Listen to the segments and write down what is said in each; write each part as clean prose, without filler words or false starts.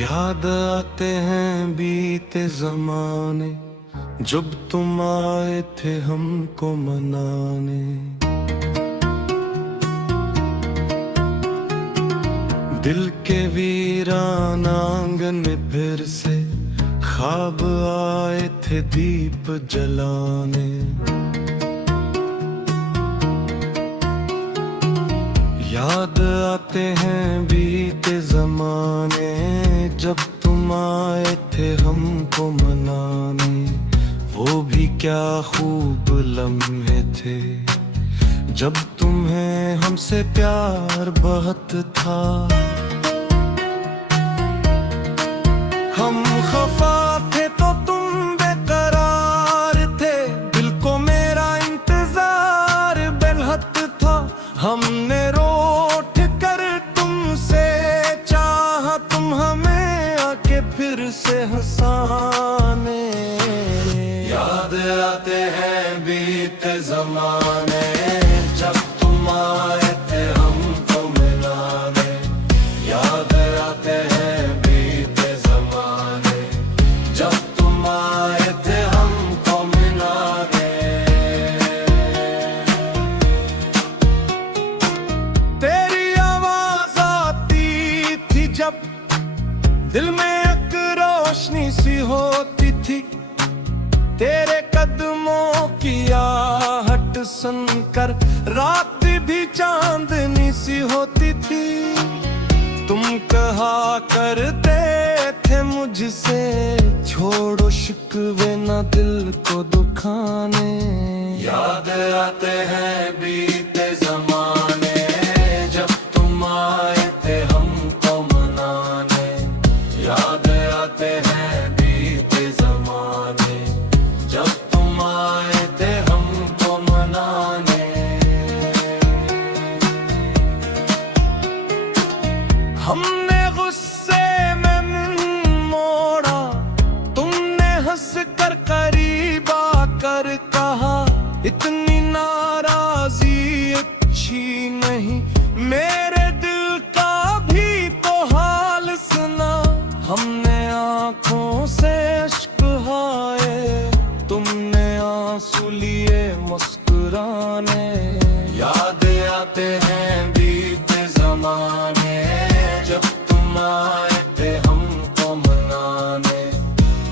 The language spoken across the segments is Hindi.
याद आते हैं बीते जमाने, जब तुम आए थे हमको मनाने। दिल के वीरान आंगन में फिर से ख्वाब आए थे दीप जलाने। याद आते हैं बीते जमाने, जब तुम आए थे हमको मनाने। वो भी क्या खूब लम्हे थे, जब तुम्हें हमसे प्यार बहुत था। हम खफा थे तो तुम बेकरार थे, दिल को मेरा इंतजार बेलहत था। हमने रोट कर तुमसे चाहा, तुम हमें आके फिर से हंसाने। याद आते हैं बीते जमाने, जब तुम आए थे हमको मिलाने। याद आते हैं बीते जमाने, जब तुम आए थे हमको मिलाने। तेरी आवाज आती थी जब दिल में एक रोशनी सी होती थी। तेरे कदमों की आहट सुनकर रात भी चांदनी सी होती थी। तुम कहा करते थे मुझसे, छोड़ो शिकवे ना दिल को दुखाने। याद आते हैं बीते जमाने, जब तुम आए थे हमको मनाने। याद आते हैं बीते जमाने, जब तुम आए थे हमको मनाने। हमने गुस्से में मुंह मोड़ा, तुमने हंस कर करीब आकर कहा, इतनी नाराजी अच्छी नहीं, मेरे दिल का भी तो हाल सुना। हमने आंखों से अश्क बहाए, तुमने आंसू लिए मुस्कुराने। याद आते हैं बीते जमाने, जब तुम आए थे हमको मनाने।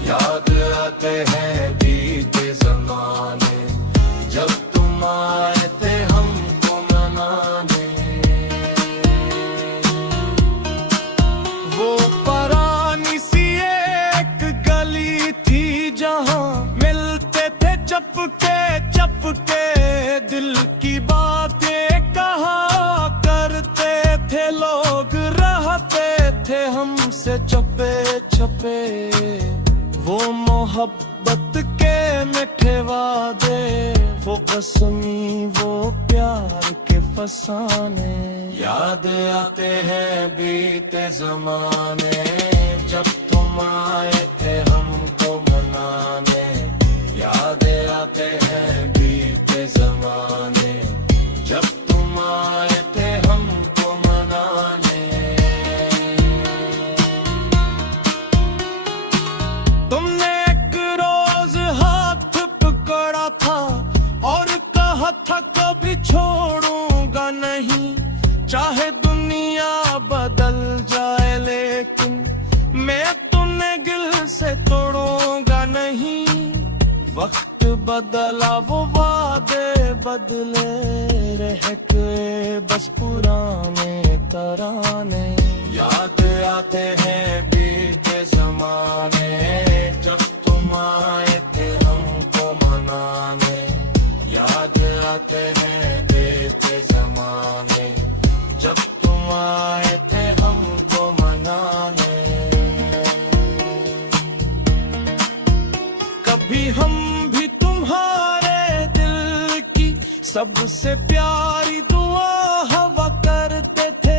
याद आते हैं बीते जमाने, जब तुम आए थे हमको मनाने। वो पुरानी सी एक गली थी, जहाँ मिलते थे चपके चपके, दिल की बातें कहा करते थे लोग, रहते थे हमसे छुपे छुपे। वो मोहब्बत के मीठे वादे, वो कसमी वो प्यार के फसाने। याद आते हैं बीते जमाने, जब तुम आए थे हमको मनाने। याद आते हैं बीते जमाने, जब तुम आए थे हमको मनाने। तुमने एक रोज हाथ पकड़ा था और कहा था कभी छोड़ूंगा नहीं। चाहे दुनिया बदल जाए लेकिन मैं तुम्हें दिल से तोड़ूंगा नहीं। वक्त बदला वो वादे बदले, रह गए बस पुराने तराने। याद आते हैं बीते जमाने, जब तुम आए थे हमको मनाने। याद आते हैं बीते जमाने, जब तुम आए थे हमको मनाने। कभी हम भी तुम्हारे दिल की सबसे प्यारी दुआ हवा करते थे।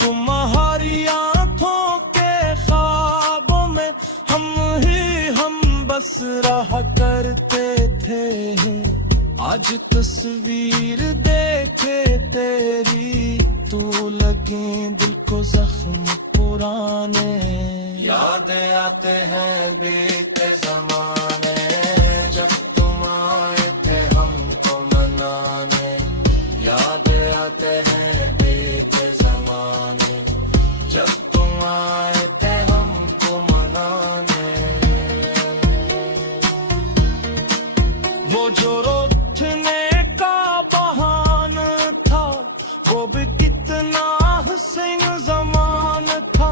तुम्हारी आंखों के ख्वाबों में हम बस रहा करते थे। आज तस्वीर देखे तेरी, तू लगे दिल को जख्म पुराने, याद आते हैं बीते जमाने, जब तुम आए थे हमको मनाने, याद आते हैं बीते जमाने, जब तुम आए थे हमको मनाने। वो जो रोकने का बहाना था, वो भी कितना हसीन ज़मान था।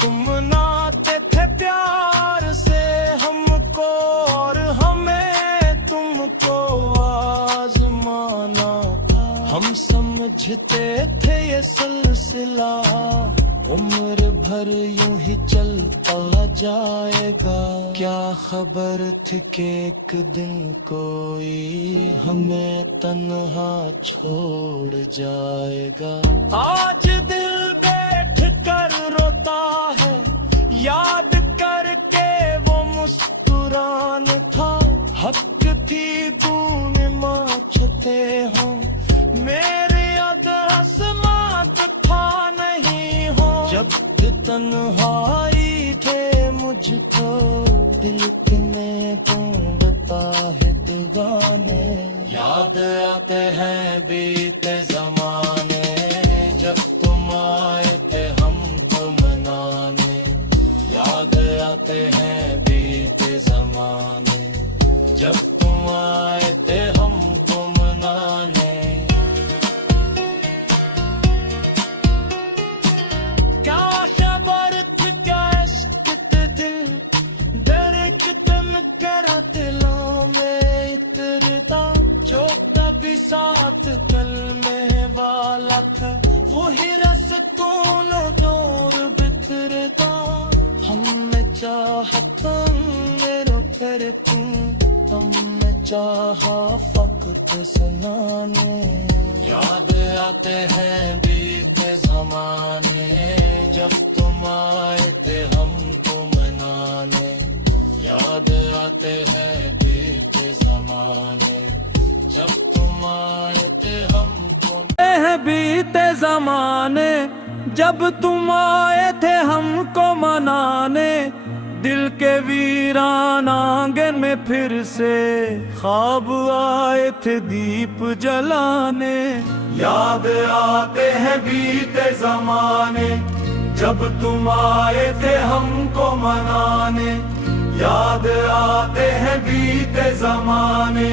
तुम नाते थे प्यार से हमको, और हमें तुमको आज़माना। हम समझते थे ये सिलसिला उम्र भर यूं ही चलता जाएगा। क्या खबर थी कि एक दिन कोई हमें तन्हा छोड़ जाएगा। आज दिल बैठ कर रोता है, याद करके वो मुस्कुरान था। हक थी बूने माचते हों, मेरे अदहसमात था नहीं हो। जब तन्हाई थे मुझको दिल में ढूंढता है दीवाने, याद आते हैं बीते जमाने, जब तुम आए थे हमको मनाने, याद आते हैं बीते जमाने, जब तुम आए थे हमको मनाने। दिलों में इतरता जो कभी साथ कल में वाला था, वही रस्तों दूर बिखरता। हमने चाहा तुमने रुकर तुमने चाहा फकत सुनाने, याद आते हैं बीते जमाने, जब तुम आए थे हमको मनाने, याद आते हैं बीते जमाने, जब तुम आए थे हमको। बीते जमाने जब तुम आए थे हमको मनाने, दिल के वीरान आंगन में फिर से ख्वाब आए थे दीप जलाने। याद आते हैं बीते जमाने, जब तुम आए थे हमको मनाने, याद आते हैं बीते जमाने,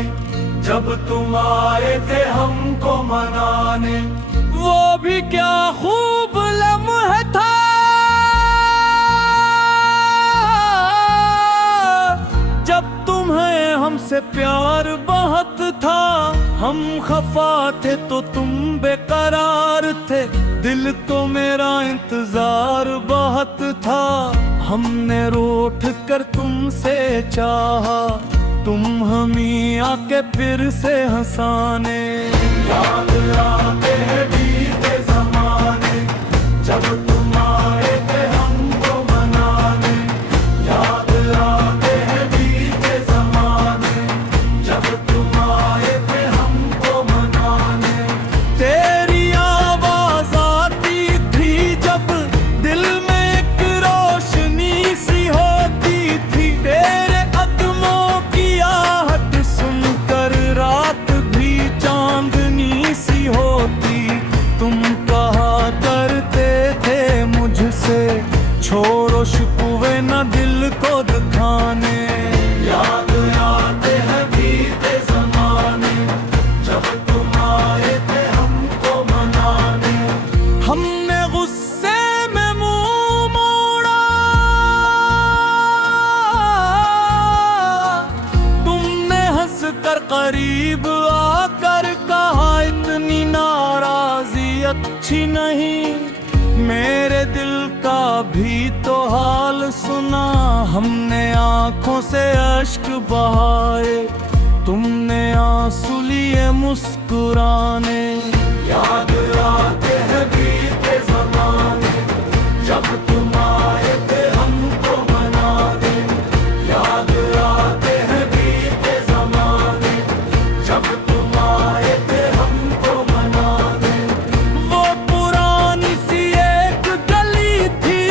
जब तुम आए थे हमको मनाने। वो भी क्या खूब लम्हा था, जब तुम्हें हमसे प्यार बहुत था। हम खफा थे तो तुम बेकरार थे, दिल को मेरा इंतजार बहुत था। हमने रूठ कर तुमसे चाहा, तुम हमी आके फिर से हंसाने। याद आते हैं बीते जमाने, जब तुम आए थे हमको मनाने, याद आते हैं बीते जमाने, जब तुम आए थे हमको मनाने। तेरी आवाज आती थी जब दिल में एक रोशनी सी होती थी, तेरे कदमों की आहट सुनकर रात भी चांदनी सी होती। तुम कहा करते थे मुझसे, छोड़ो शिकवे न दिल को दिखाने। याद आते हैं बीते जमाने, जब तुम आए थे हमको मनाने। हमने गुस्से में मुंह मोड़ा, तुमने हंस कर करीब आकर कहा इतनी नाराजी अच्छी नहीं। मेरे दिल का भी तो हाल सुना, हमने आंखों से अश्क बहाए, तुमने आंसू लिए मुस्कुराने। याद आते हैं बीते जमाने, जब तुम आए थे हमको मनाने। याद आते हैं बीते जमाने, जब तुम आए थे हमको मनाने। वो पुरानी सी एक गली थी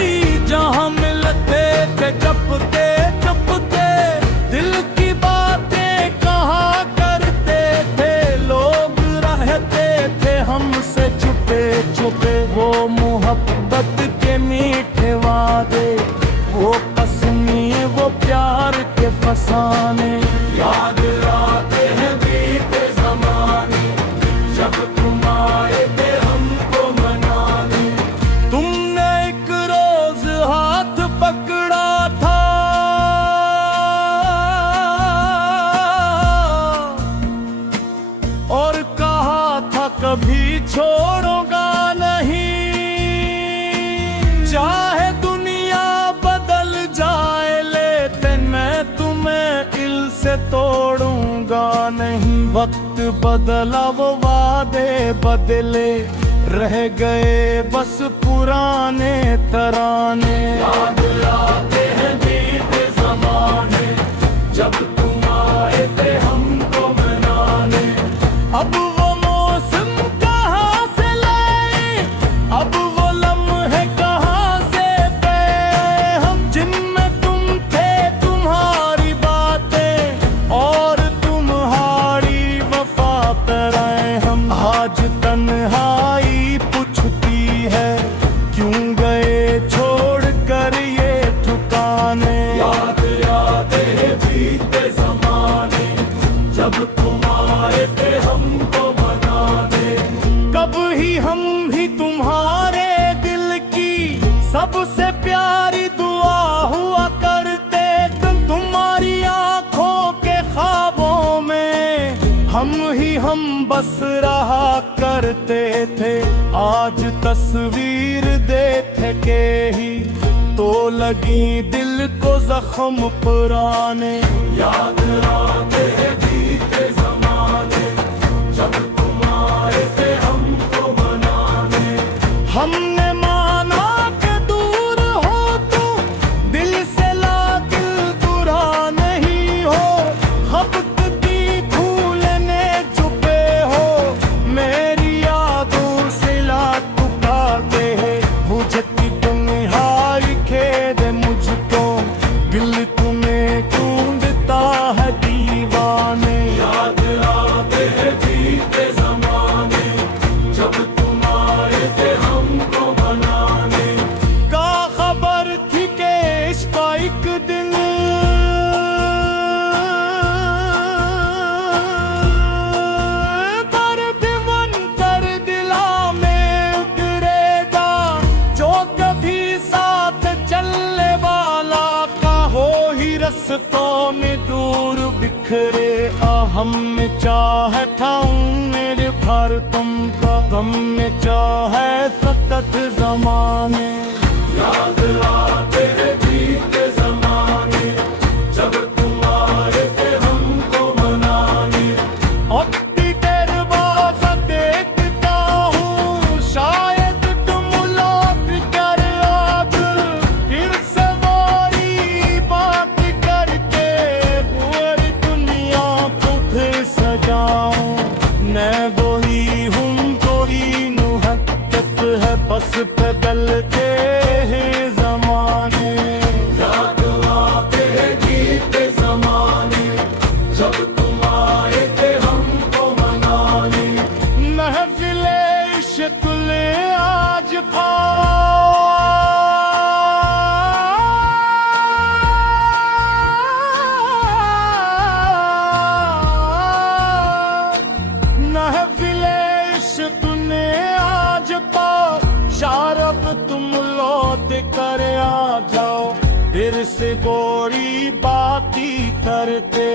जमाने, याद आते हैं बीते जमाने, जब तुम आए थे हमको मनाने। तुमने एक रोज हाथ पकड़ा था, और कहा था कभी छोड़ूंगा नहीं। चाहे दुनिया बदल जाए लेकिन मैं तुम्हें दिल से तोड़ूंगा नहीं। वक्त बदला वो वादे बदले, रह गए बस पुराने तराने। याद आते हैं बीते जमाने, जब तुम आए थे हमको मनाने। अब वो मौसम कहाँ से लाए, अब वो लम्हे कहाँ से पे, हम जिनमें तुम थे तुम्हारी बातें और तुम्हारी वफा पर आए हम। आज तन्हाई पूछती है क्यों गए छोड़ कर ये ठिकाने। याद आते हैं बीते जमाने, जब तुम आए थे हमको मनाने। कब ही हम भी तुम्हारे दिल की सबसे प्यारी दुआ हुआ करते। तुम्हारी आंखों के ख्वाबों में हम बस रहा करते थे। आज तस्वीर देख के ही तो लगी दिल को जख्म पुराने। याद आते हैं बीते जमाने, जब तुम आए थे हमको मनाने। हमने माना के दूर हो तुम, दिल से लागिल बुरा नहीं हो। खपती भूलने चुपे हो, मेरी यादों से लात पुकारते हैं। बुझती तुम्हारी खेद मुझको, दिल तुम्हें ढूंढता है दीवाने। याद आते हैं बीते जमाने, जब तुम आए थे हमको मनाने। का खबर थी कि इसका एक दिन दर्द बनकर दिला में उतरेगा। जो कभी साथ चलने वाला का हो ही रस्तों में दूर बिखरे। हम में चाह था मेरे भर तुमका, गम में चाहे सतत जमाने। याद आते हैं बीते जमाने, जब तुम आए थे हमको मनाने। अक्ति तेरे बात देखता हूँ, शायद तुम लौट कर आज फिर से वही बात करके पूरी दुनिया को फिर सजाऊं। मैं वही हूँ, कोई मुहक्कत है, बस बदलते हैं जमाने। याद आते हैं बीते जमाने, जब तुम आए थे हमको मनाने। महफिले इश्क ले आज महफिले इश्क ने आज पाओ। शारब तुम लौट कर आ जाओ, फिर से गोरी बाती करके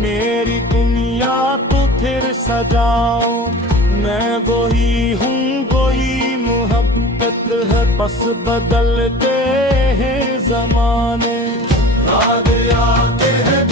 मेरी दुनिया तो फिर सजाओ। मैं वही हूँ, वही मोहब्बत है, बस बदलते हैं जमाने। याद आते हैं